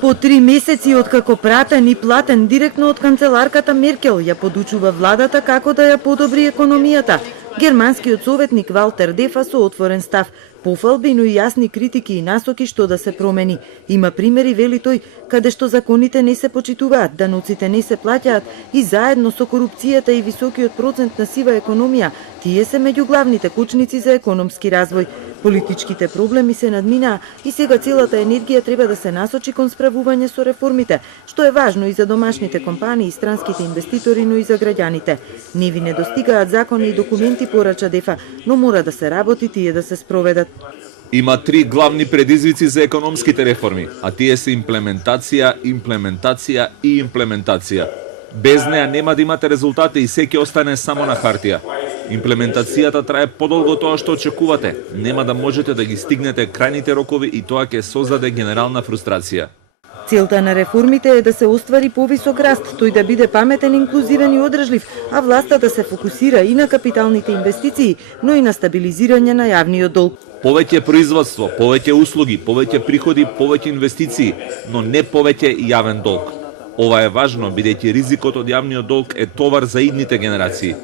По 3 месеци откако пратен и платен директно од канцеларката Меркел ја подучува владата како да ја подобри економијата, германскиот советник Валтер Дефа со отворен став пофалби, но и јасни критики и насоки што да се промени. Има примери, вели тој, каде што законите не се почитуваат, даноците не се плаќаат и заедно со корупцијата и високиот процент на сива економија, тие се меѓу главните кочници за економски развој. Политичките проблеми се надминаа и сега целата енергија треба да се насочи кон справување со реформите, што е важно и за домашните компании и странските инвеститори, но и за граѓаните. Не ви недостигаат закони и документи, порача Дефа, но мора да се работи тие да се спроведат. Има 3 главни предизвици за економските реформи, а тие се имплементација, имплементација и имплементација. Без неа нема да имате резултати и секи остане само на хартија. Имплементацијата трае подолго тоа што очекувате. Нема да можете да ги стигнете крајните рокови и тоа ќе создаде генерална фрустрација. Целта на реформите е да се оствари повисок раст, тој да биде паметен, инклузивен и одржлив, а власта да се фокусира и на капиталните инвестиции, но и на стабилизирање на јавниот долг. Повеќе производство, повеќе услуги, повеќе приходи, повеќе инвестиции, но не повеќе јавен долг. Ова е важно, бидејќи ризикот од јавниот долг е товар за идните генерации.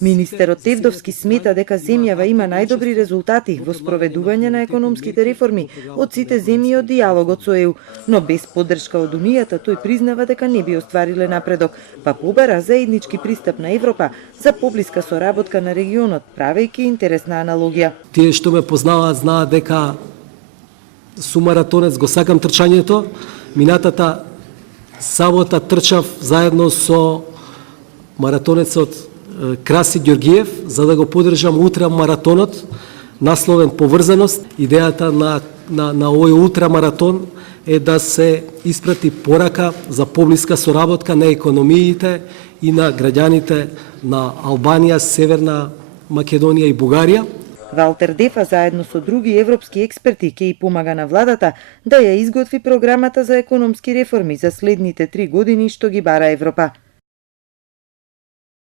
Министерот Тевдовски смета дека земјава има најдобри резултати во спроведување на економските реформи од сите земји од диалогот со ЕУ, но без поддршка од Унијата тој признава дека не би оствариле напредок, па побара заеднички пристап на Европа за поблиска соработка на регионот, правејќи интересна аналогија. Тие што ме познаваат знаат дека сум маратонец, го сакам трчањето. Минатата сабота трчав заедно со маратонецот Краси Ѓоргиев, за да го поддржам ултрамаратонот, насловен поврзаност. Идејата на овој ултрамаратон е да се испрати порака за поблиска соработка на економиите и на граѓаните на Албанија, Северна Македонија и Бугарија. Валтер Дефа заедно со други европски експерти ќе и помага на владата да ја изготви програмата за економски реформи за следните 3 години што ги бара Европа.